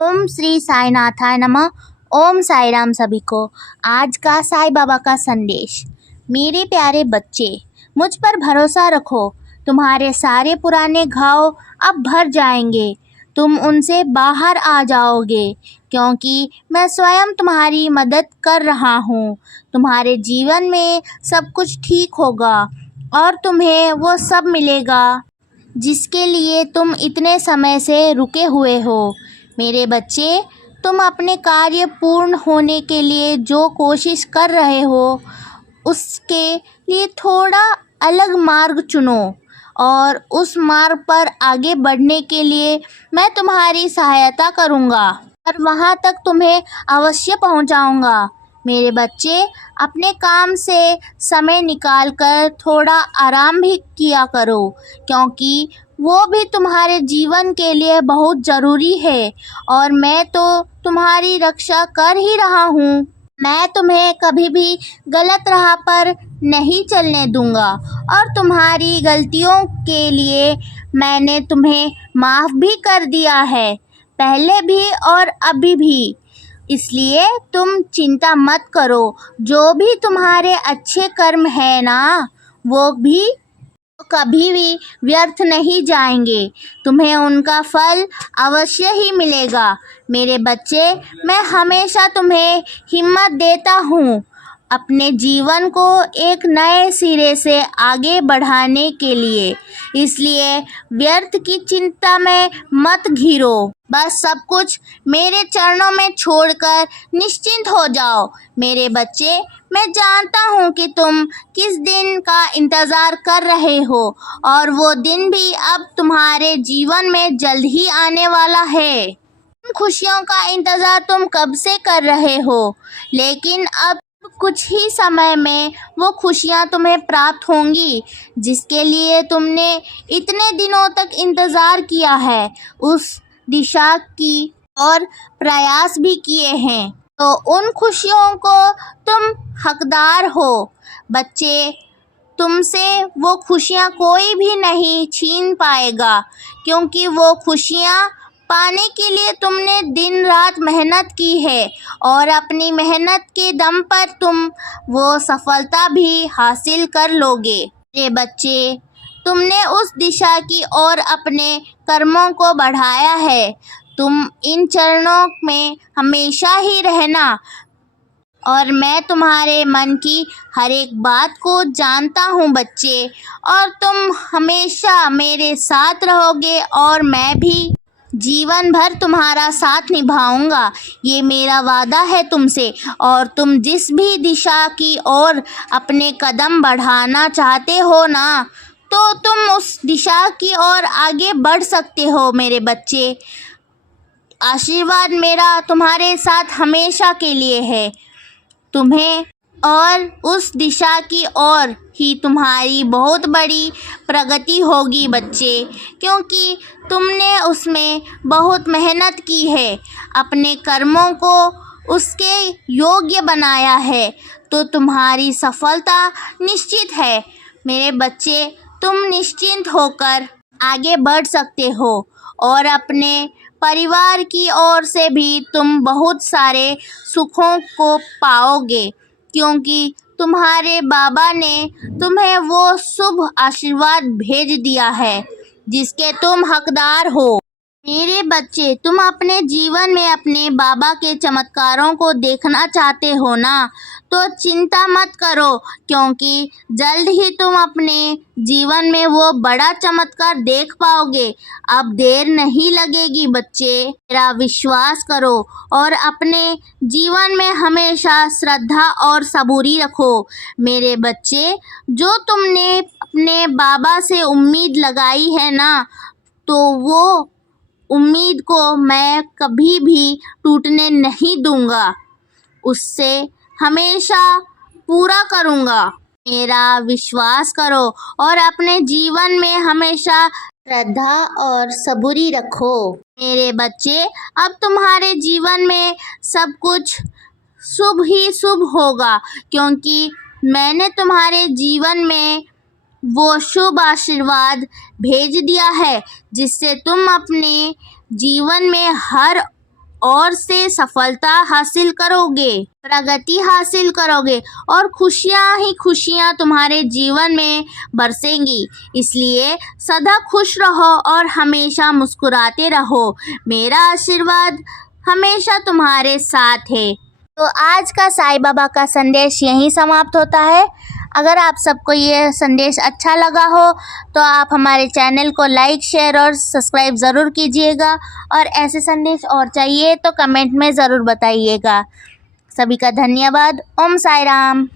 ओम श्री साईनाथाय नमः। ओम साई राम सभी को। आज का साईं बाबा का संदेश। मेरे प्यारे बच्चे, मुझ पर भरोसा रखो। तुम्हारे सारे पुराने घाव अब भर जाएंगे। तुम उनसे बाहर आ जाओगे, क्योंकि मैं स्वयं तुम्हारी मदद कर रहा हूँ। तुम्हारे जीवन में सब कुछ ठीक होगा और तुम्हें वो सब मिलेगा जिसके लिए तुम इतने समय से रुके हुए हो। मेरे बच्चे, तुम अपने कार्य पूर्ण होने के लिए जो कोशिश कर रहे हो, उसके लिए थोड़ा अलग मार्ग चुनो और उस मार्ग पर आगे बढ़ने के लिए मैं तुम्हारी सहायता करूँगा और वहाँ तक तुम्हें अवश्य पहुँचाऊँगा। मेरे बच्चे, अपने काम से समय निकाल कर थोड़ा आराम भी किया करो, क्योंकि वो भी तुम्हारे जीवन के लिए बहुत ज़रूरी है और मैं तो तुम्हारी रक्षा कर ही रहा हूँ। मैं तुम्हें कभी भी गलत राह पर नहीं चलने दूंगा और तुम्हारी गलतियों के लिए मैंने तुम्हें माफ़ भी कर दिया है, पहले भी और अभी भी। इसलिए तुम चिंता मत करो। जो भी तुम्हारे अच्छे कर्म है ना, वो भी कभी भी व्यर्थ नहीं जाएंगे। तुम्हें उनका फल अवश्य ही मिलेगा। मेरे बच्चे, मैं हमेशा तुम्हें हिम्मत देता हूँ अपने जीवन को एक नए सिरे से आगे बढ़ाने के लिए। इसलिए व्यर्थ की चिंता में मत घिरो। बस सब कुछ मेरे चरणों में छोड़कर निश्चिंत हो जाओ। मेरे बच्चे, मैं जानता हूँ कि तुम किस दिन का इंतज़ार कर रहे हो और वो दिन भी अब तुम्हारे जीवन में जल्द ही आने वाला है। उन खुशियों का इंतज़ार तुम कब से कर रहे हो, लेकिन अब कुछ ही समय में वो खुशियाँ तुम्हें प्राप्त होंगी जिसके लिए तुमने इतने दिनों तक इंतज़ार किया है। उस दिशा की और प्रयास भी किए हैं, तो उन खुशियों को तुम हकदार हो। बच्चे, तुमसे वो खुशियाँ कोई भी नहीं छीन पाएगा, क्योंकि वो खुशियाँ पाने के लिए तुमने दिन रात मेहनत की है और अपनी मेहनत के दम पर तुम वो सफलता भी हासिल कर लोगे। मेरे बच्चे, तुमने उस दिशा की ओर अपने कर्मों को बढ़ाया है। तुम इन चरणों में हमेशा ही रहना और मैं तुम्हारे मन की हर एक बात को जानता हूँ बच्चे, और तुम हमेशा मेरे साथ रहोगे और मैं भी जीवन भर तुम्हारा साथ निभाऊंगा। ये मेरा वादा है तुमसे। और तुम जिस भी दिशा की ओर अपने कदम बढ़ाना चाहते हो ना, तो तुम उस दिशा की ओर आगे बढ़ सकते हो। मेरे बच्चे, आशीर्वाद मेरा तुम्हारे साथ हमेशा के लिए है। तुम्हें और उस दिशा की ओर ही तुम्हारी बहुत बड़ी प्रगति होगी बच्चे, क्योंकि तुमने उसमें बहुत मेहनत की है, अपने कर्मों को उसके योग्य बनाया है, तो तुम्हारी सफलता निश्चित है। मेरे बच्चे, तुम निश्चिंत होकर आगे बढ़ सकते हो और अपने परिवार की ओर से भी तुम बहुत सारे सुखों को पाओगे, क्योंकि तुम्हारे बाबा ने तुम्हें वो शुभ आशीर्वाद भेज दिया है जिसके तुम हकदार हो। मेरे बच्चे, तुम अपने जीवन में अपने बाबा के चमत्कारों को देखना चाहते हो ना, तो चिंता मत करो, क्योंकि जल्द ही तुम अपने जीवन में वो बड़ा चमत्कार देख पाओगे। अब देर नहीं लगेगी बच्चे, मेरा विश्वास करो और अपने जीवन में हमेशा श्रद्धा और सबूरी रखो। मेरे बच्चे, जो तुमने अपने बाबा से उम्मीद लगाई है ना, तो वो उम्मीद को मैं कभी भी टूटने नहीं दूंगा, उससे हमेशा पूरा करूंगा। मेरा विश्वास करो और अपने जीवन में हमेशा श्रद्धा और सबूरी रखो। मेरे बच्चे, अब तुम्हारे जीवन में सब कुछ शुभ ही शुभ होगा, क्योंकि मैंने तुम्हारे जीवन में वो शुभ आशीर्वाद भेज दिया है जिससे तुम अपने जीवन में हर और से सफलता हासिल करोगे, प्रगति हासिल करोगे और खुशियाँ ही खुशियाँ तुम्हारे जीवन में बरसेंगी। इसलिए सदा खुश रहो और हमेशा मुस्कुराते रहो। मेरा आशीर्वाद हमेशा तुम्हारे साथ है। तो आज का साईं बाबा का संदेश यहीं समाप्त होता है। अगर आप सबको ये संदेश अच्छा लगा हो तो आप हमारे चैनल को लाइक, शेयर और सब्सक्राइब ज़रूर कीजिएगा और ऐसे संदेश और चाहिए तो कमेंट में ज़रूर बताइएगा। सभी का धन्यवाद। ओम साई राम।